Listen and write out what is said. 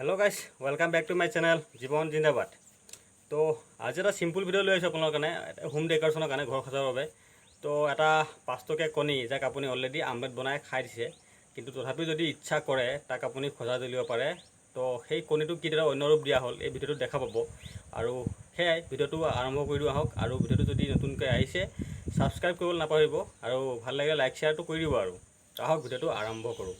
Hello guys welcome back to my channel Jeevan Zindabad. तो आज এটা সিম্পল ভিডিও লৈ আহিছোঁ আপোনাৰ কাৰণে হোম ডেকৰেশ্যনৰ কাৰণে ঘৰ সজাবৰ বাবে। তো এটা 5 টকীয়া কণী যাক আপুনি অলৰেডি আমলেট বনাই খাই দিছে, কিন্তু তথাপি যদি ইচ্ছা কৰে তাক আপুনি সজাই তুলিব পাৰে। তো সেই কণীটো কিদৰে অন্য ৰূপ দিয়া হ'ল এই ভিডিঅ'টো দেখা পাব। আৰু সেয়াই ভিডিঅ'টো আৰম্ভ কৰি দিওঁ আহক। আৰু ভিডিঅ'টো যদি নতুনকৈ আহিছে ছাবস্ক্ৰাইব কৰিবলৈ নাপাহৰিব, আৰু ভাল লাগিলে লাইক শ্বেয়াৰটো কৰি দিব। আৰু আহক ভিডিঅ'টো আৰম্ভ কৰোঁ।